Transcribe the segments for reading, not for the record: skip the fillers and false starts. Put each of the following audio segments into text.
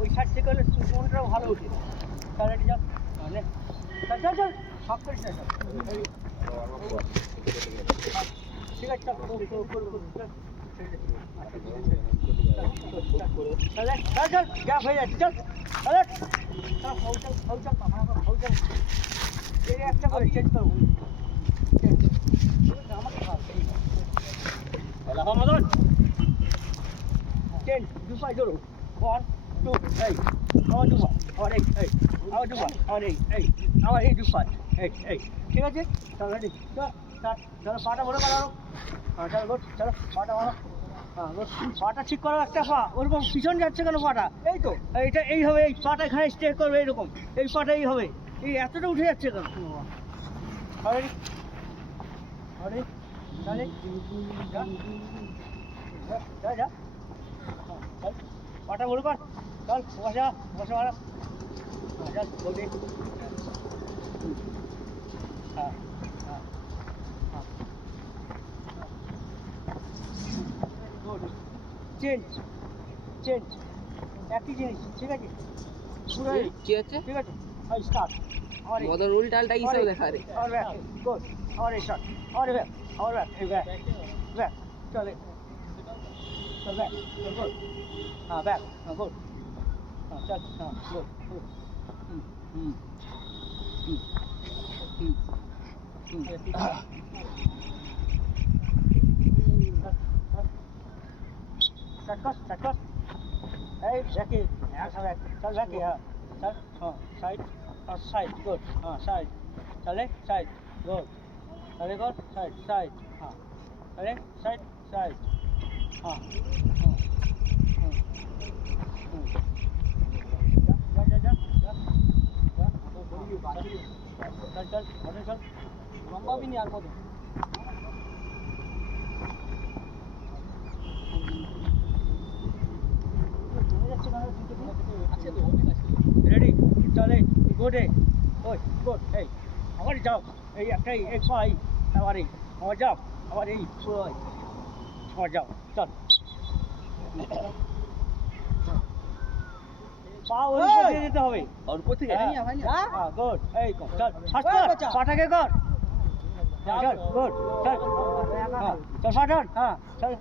ওই সাইড থেকে হলে মনটাও ভালো উঠে তাহলে যা চল চল চল সব করিস না ঠিক আছে চল চল চল যা হয়ে যাচ্ছে চল চল এই একটা করে চেঞ্জ করবো আমাকে মদন চেঞ্জ দু পাই ধরো 1 2 এই আবার দু পাই আবার এই আবার দু পাই আবার এই আবার এই দু পাই এই ঠিক আছে চল রেডি চল চলো পাটা ভরে পারো হ্যাঁ চলো গুড চলো পাটা মারো হ্যাঁ গুড পাটা ঠিক করো একটা পা ওরকম পিছন যাচ্ছে কেন পাটা এই তো এইটা এই হবে এই পাটা এখানে স্টে করবে এইরকম এই পাটা এই হবে এই এতটা উঠে যাচ্ছে কেন রেডি রেডি চলে যা যা চল পাটা ভরে কর চল বসা বসা মারা চল বলবি হ্যাঁ হ্যাঁ চেঞ্জ চেঞ্জ একই জিনিস ঠিক আছে পুরো কি আছে ঠিক আছে আর স্টার্ট और বদল উল্টালটা ইসব দেখা রে और बैक गुड और स्टार्ट और बैक এই बैक बैक चले चल बैक गुड हां बैक गुड हां चल हां गुड Cut. Hey, Jackie, चल Jackie हाँ, चल हाँ साइड और साइड गुड हाँ साइड चले साइड गुड चले गुड साइड हाँ चले साइड हाँ चल लंबा भी नहीं आगे রেডি চলে গোডে ওই গোড এই আবার যাও এই একটাই এক পাই আবার এই আবার যাও আবার এই ওই আবার যাও চল পা ওর উপর দিয়ে যেতে হবে और ऊपर থেকে হ্যাঁ গুড এই কর চল ফাস্ট কর পাটাকে কর চল গুড চল হ্যাঁ চল ফাটান হ্যাঁ চল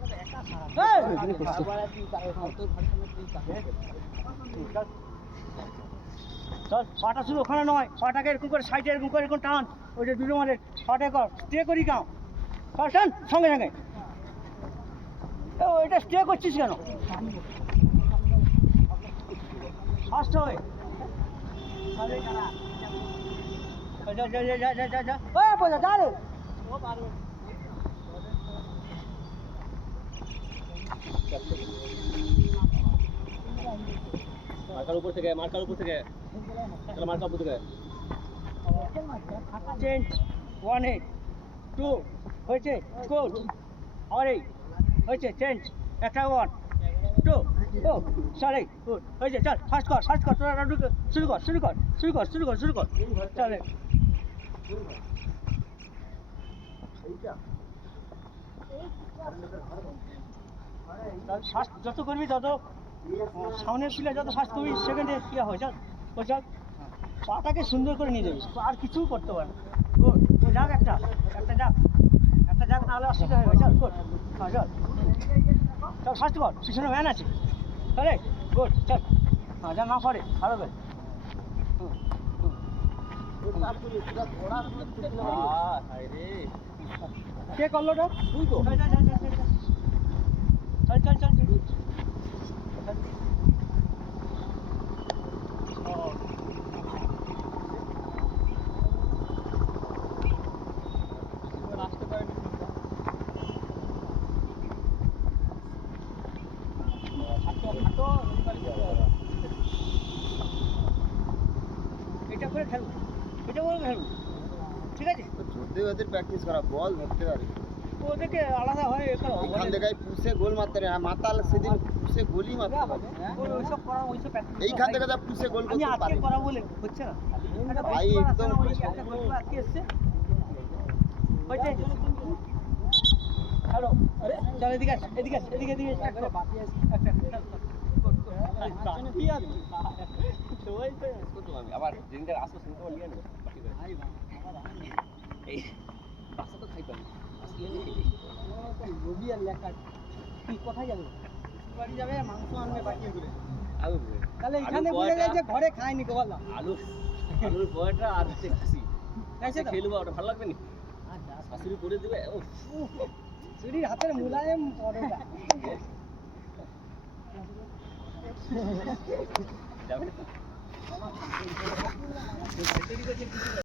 চল পাটা শুধু ওখানে নয় পাটাকে এরকম করে সাইডে এরকম করে এরকম টান ওই যে দুটো মানে পাটে কর স্টে করি কাও চল টান সঙ্গে সঙ্গে এটা স্টে করছিস কেন ফাস্ট হবে যা রে মার্কার উপর থেকে চলো মার্কার উপর থেকে চেঞ্জ 1 8 2 হয়েছে গুড আর এই হয়েছে চেঞ্জ একটা 1 2 ও চলে গুড হয়েছে চল ফাস্ট কর তোরা শুরু কর চলে ফাস্ট যত করবি তত সামনের পিলে যত ফাস্ট করবি সেকেন্ডে কি হয় চল পাটাকে সুন্দর করে নিয়ে যাবি আর কিছু করতে পারে না গুড ও যাক একটা যাক নাহলে অসুবিধা হবে চল গুড হ্যাঁ চল ফাস্ট কর পিছনে ভ্যান আছে চলে গুড চল হ্যাঁ যা না পারে আরো বেশ কে করলো ওটা তুই তো চল এটা করে খেলবো ঠিক আছে ওদের প্র্যাকটিস করা বল ধরতে পারে ওদেরকে আলাদা হয় এখান থেকে পুষে গোল মারতে পারে মাতাল সেদিন পুষে গোলই মারতে পারে ওইসব করা ওইসব এইখান থেকে যা পুষে গোল আমি করতে আজকে পারে করা বলে হচ্ছে না ভাই একদম আজকে এসছে হয়েছে হ্যালো আরে চল এদিকে আস এদিকে আস এদিকে এদিকে একটা বাকি আছে একটা বাকি আছে সবাই তো করতো আমি আবার যেদিনটা আসো সেদিনটা আবার নিয়ে নেবো বাকি করে ভাই বাবা এই বাসা তো খাই পাই আসলে রবি আর লেখা তুই কোথায় যাবে বাড়ি যাবে মাংস আনবে বাকি করে আলু তাহলে এখানে বলে যায় যে ঘরে খায়নি গোপালদা আলু আলুর বড়টা আর হচ্ছে খাসি খাইছে তো? খেয়ে নেবো ওটা ভালো লাগবে নি আচ্ছা শাশুড়ি করে দেবে ও চুরির হাতের মুলায়েম পরোটা যাবে